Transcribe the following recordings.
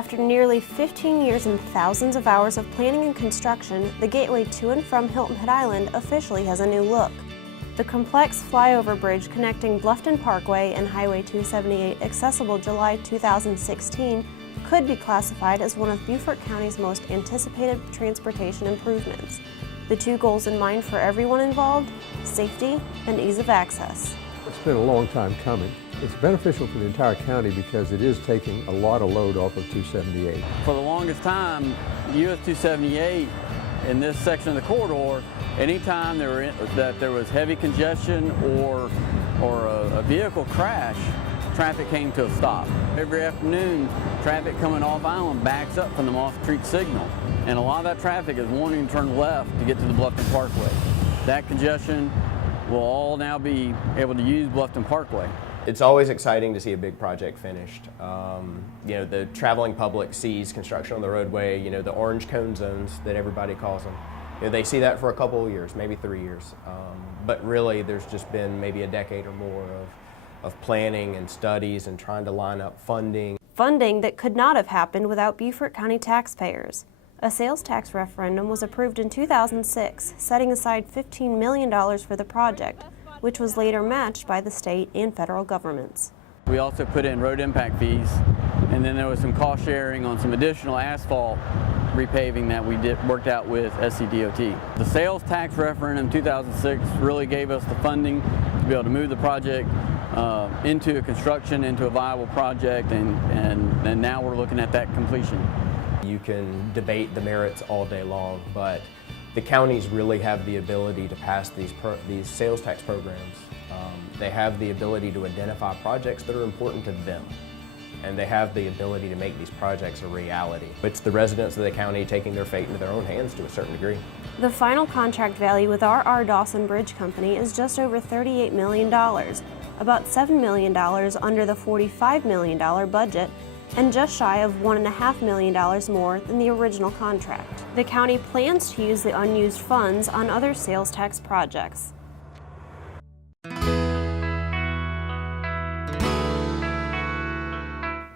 After nearly 15 years and thousands of hours of planning and construction, the gateway to and from Hilton Head Island officially has a new look. The complex flyover bridge connecting Bluffton Parkway and Highway 278, accessible July 2016, could be classified as one of Beaufort County's most anticipated transportation improvements. The two goals in mind for everyone involved: safety and ease of access. It's been a long time coming. It's beneficial for the entire county because it is taking a lot of load off of 278. For the longest time, US 278 in this section of the corridor, anytime that there was heavy congestion or a vehicle crash, traffic came to a stop. Every afternoon, traffic coming off island backs up from the off-street signal, and a lot of that traffic is wanting to turn left to get to the Bluffton Parkway. That congestion will all now be able to use Bluffton Parkway. It's always exciting to see a big project finished. The traveling public sees construction on the roadway, the orange cone zones that everybody calls them. They see that for a couple of years, maybe 3 years. But really, there's just been maybe a decade or more of planning and studies and trying to line up funding. Funding that could not have happened without Beaufort County taxpayers. A sales tax referendum was approved in 2006, setting aside $15 million for the project, which was later matched by the state and federal governments. We also put in road impact fees, and then there was some cost sharing on some additional asphalt repaving that we worked out with SCDOT. The sales tax referendum in 2006 really gave us the funding to be able to move the project into a construction, into a viable project, and now we're looking at that completion. You can debate the merits all day long, but the counties really have the ability to pass these sales tax programs. They have the ability to identify projects that are important to them, and they have the ability to make these projects a reality. It's the residents of the county taking their fate into their own hands to a certain degree. The final contract value with R.R. Dawson Bridge Company is just over $38 million, about $7 million under the $45 million budget, and just shy of $1.5 million more than the original contract. The county plans to use the unused funds on other sales tax projects.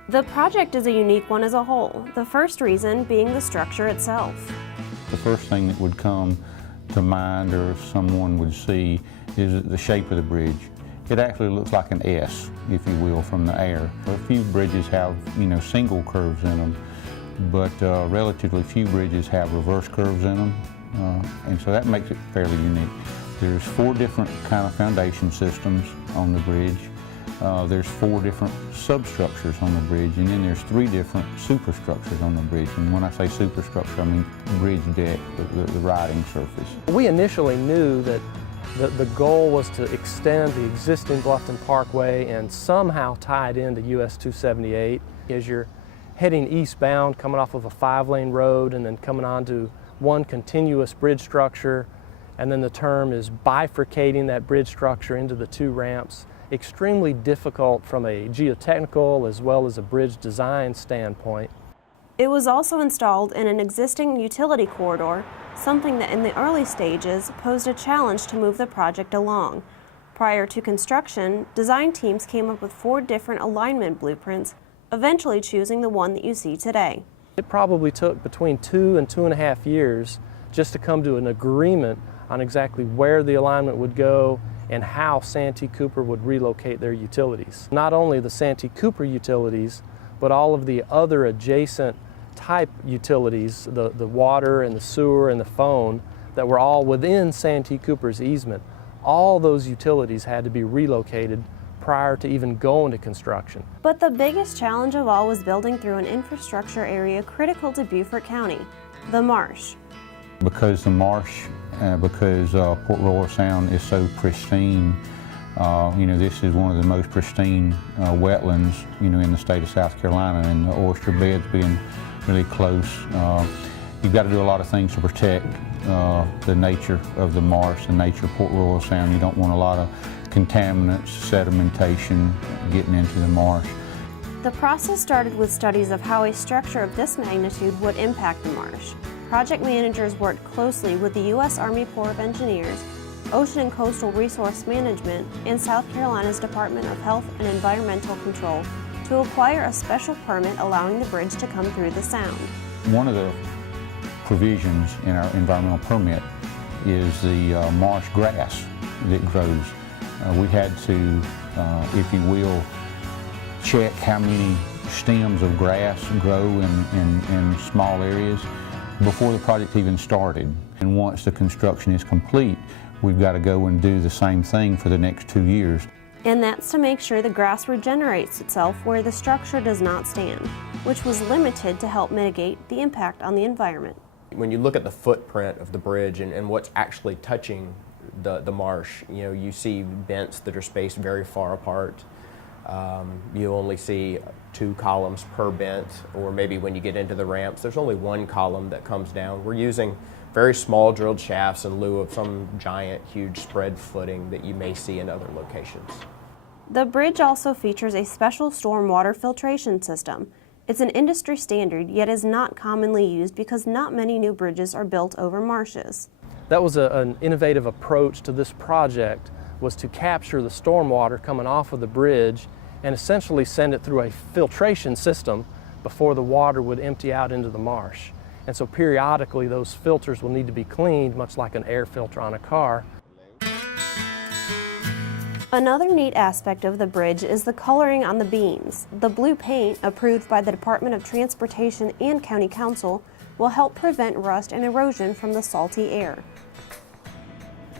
The project is a unique one as a whole, the first reason being the structure itself. The first thing that would come to mind, or someone would see, is the shape of the bridge. It actually looks like an S, if you will, from the air. A few bridges have, single curves in them, but relatively few bridges have reverse curves in them, and so that makes it fairly unique. There's 4 different kind of foundation systems on the bridge. There's 4 different substructures on the bridge, and then there's 3 different superstructures on the bridge. And when I say superstructure, I mean bridge deck, the riding surface. We initially knew that the goal was to extend the existing Bluffton Parkway and somehow tie it into US 278. As you're heading eastbound, coming off of a 5-lane road and then coming onto one continuous bridge structure, and then the term is bifurcating that bridge structure into the 2 ramps. Extremely difficult from a geotechnical as well as a bridge design standpoint. It was also installed in an existing utility corridor, something that in the early stages posed a challenge to move the project along. Prior to construction, design teams came up with 4 different alignment blueprints, eventually choosing the one that you see today. It probably took between 2 and 2.5 years just to come to an agreement on exactly where the alignment would go and how Santee Cooper would relocate their utilities. Not only the Santee Cooper utilities, but all of the other adjacent type utilities, the water and the sewer and the phone, that were all within Santee Cooper's easement. All those utilities had to be relocated prior to even going to construction. But the biggest challenge of all was building through an infrastructure area critical to Beaufort County, the marsh. Because the marsh, because Port Royal Sound is so pristine, this is one of the most pristine wetlands, in the state of South Carolina, and the oyster beds being really close. You've got to do a lot of things to protect the nature of the marsh, the nature of Port Royal Sound. You don't want a lot of contaminants, sedimentation getting into the marsh. The process started with studies of how a structure of this magnitude would impact the marsh. Project managers worked closely with the U.S. Army Corps of Engineers, Ocean and Coastal Resource Management, and South Carolina's Department of Health and Environmental Control to acquire a special permit allowing the bridge to come through the sound. One of the provisions in our environmental permit is the marsh grass that grows. We had to, if you will, check how many stems of grass grow in small areas before the project even started. And once the construction is complete, we've got to go and do the same thing for the next 2 years. And that's to make sure the grass regenerates itself where the structure does not stand, which was limited to help mitigate the impact on the environment. When you look at the footprint of the bridge and what's actually touching the marsh, you see bents that are spaced very far apart. You only see 2 columns per bent, or maybe when you get into the ramps, there's only 1 column that comes down. We're using very small drilled shafts in lieu of some giant, huge spread footing that you may see in other locations. The bridge also features a special stormwater filtration system. It's an industry standard, yet is not commonly used because not many new bridges are built over marshes. That was an innovative approach to this project, was to capture the stormwater coming off of the bridge and essentially send it through a filtration system before the water would empty out into the marsh. And so periodically those filters will need to be cleaned, much like an air filter on a car. Another neat aspect of the bridge is the coloring on the beams. The blue paint, approved by the Department of Transportation and County Council, will help prevent rust and erosion from the salty air.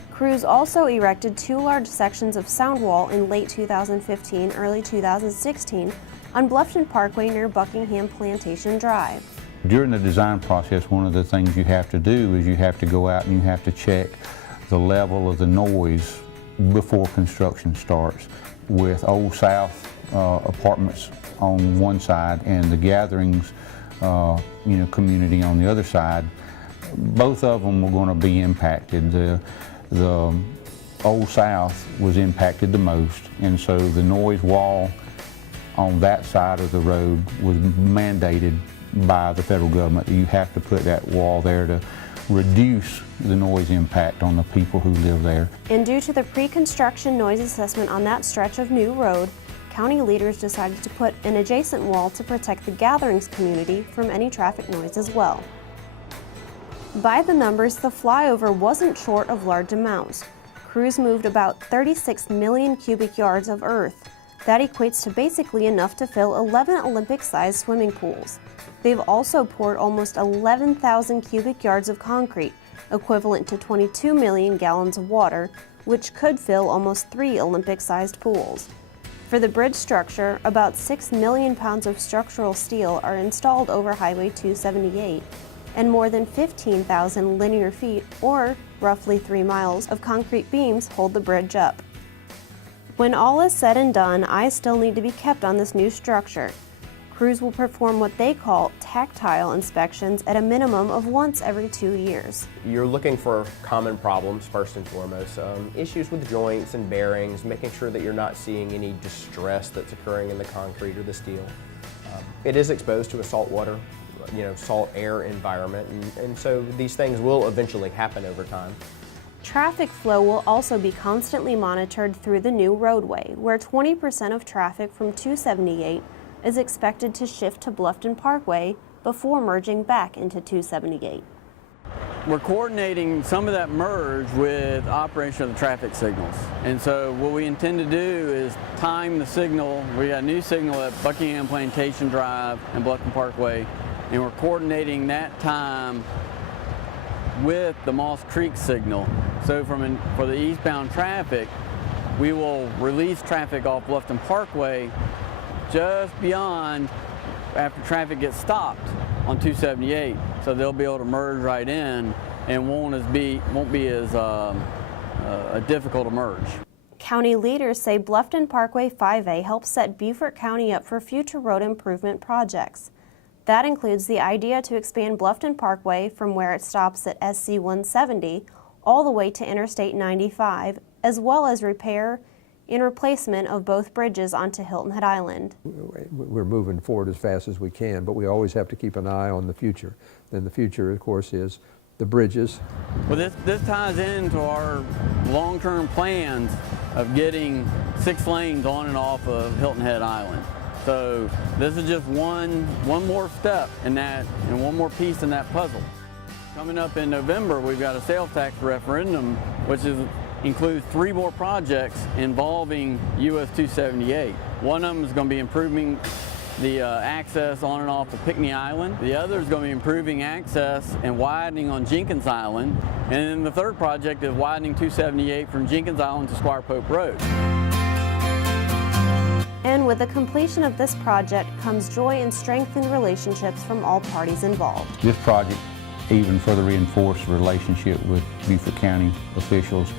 Crews also erected 2 large sections of sound wall in late 2015, early 2016 on Bluffton Parkway near Buckingham Plantation Drive. During the design process, one of the things you have to do is you have to go out and you have to check the level of the noise before construction starts. With Old South apartments on one side and the gatherings community on the other side, both of them were going to be impacted. The Old South was impacted the most, and so the noise wall on that side of the road was mandated by the federal government. You have to put that wall there to reduce the noise impact on the people who live there. And due to the pre-construction noise assessment on that stretch of new road, county leaders decided to put an adjacent wall to protect the gatherings community from any traffic noise as well. By the numbers, the flyover wasn't short of large amounts. Crews moved about 36 million cubic yards of earth. That equates to basically enough to fill 11 Olympic-sized swimming pools. They've also poured almost 11,000 cubic yards of concrete, equivalent to 22 million gallons of water, which could fill almost 3 Olympic-sized pools. For the bridge structure, about 6 million pounds of structural steel are installed over Highway 278, and more than 15,000 linear feet, or roughly 3 miles, of concrete beams hold the bridge up. When all is said and done, eyes still need to be kept on this new structure. Crews will perform what they call tactile inspections at a minimum of once every 2 years. You're looking for common problems first and foremost, issues with joints and bearings, making sure that you're not seeing any distress that's occurring in the concrete or the steel. It is exposed to a saltwater, salt air environment, and so these things will eventually happen over time. Traffic flow will also be constantly monitored through the new roadway, where 20% of traffic from 278 is expected to shift to Bluffton Parkway before merging back into 278. We're coordinating some of that merge with operation of the traffic signals. And so what we intend to do is time the signal. We got a new signal at Buckingham Plantation Drive and Bluffton Parkway, and we're coordinating that time with the Moss Creek signal. So for the eastbound traffic, we will release traffic off Bluffton Parkway just beyond after traffic gets stopped on 278. So they'll be able to merge right in and won't be as difficult to merge. County leaders say Bluffton Parkway 5A helps set Beaufort County up for future road improvement projects. That includes the idea to expand Bluffton Parkway from where it stops at SC 170 all the way to Interstate 95, as well as repair and replacement of both bridges onto Hilton Head Island. We're moving forward as fast as we can, but we always have to keep an eye on the future. Then the future, of course, is the bridges. Well, this ties into our long-term plans of getting 6 lanes on and off of Hilton Head Island. So this is just one more step in that, and one more piece in that puzzle. Coming up in November, we've got a sales tax referendum, which includes 3 more projects involving US 278. One of them is going to be improving the access on and off of Pinckney Island. The other is going to be improving access and widening on Jenkins Island. And then the third project is widening 278 from Jenkins Island to Squire Pope Road. And with the completion of this project comes joy and strengthened relationships from all parties involved. This project even further reinforced the relationship with Beaufort County officials.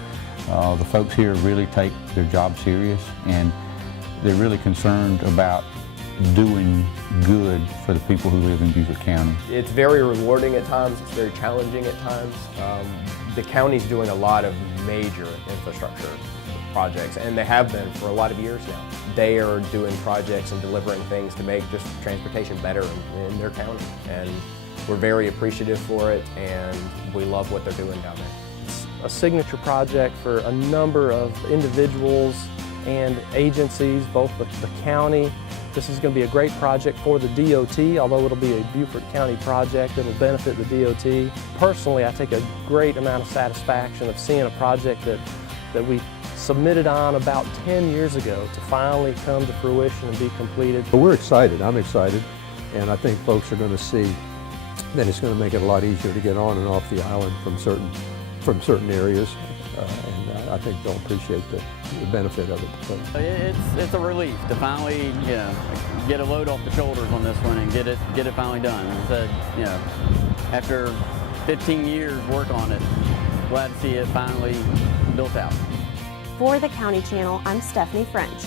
The folks here really take their job serious, and they're really concerned about doing good for the people who live in Beaufort County. It's very rewarding at times, it's very challenging at times. The county's doing a lot of major infrastructure projects, and they have been for a lot of years now. They are doing projects and delivering things to make just transportation better in their county, and we're very appreciative for it, and we love what they're doing down there. It's a signature project for a number of individuals and agencies, both the county. This is going to be a great project for the DOT, although it'll be a Beaufort County project. It'll benefit the DOT. Personally, I take a great amount of satisfaction of seeing a project that we submitted on about 10 years ago to finally come to fruition and be completed. But we're excited. I'm excited, and I think folks are going to see that it's going to make it a lot easier to get on and off the island from certain areas, and I think they'll appreciate the benefit of it. So. It's a relief to finally, get a load off the shoulders on this one and get it finally done. As I said, after 15 years work on it, glad to see it finally built out. For the County Channel, I'm Stephanie French.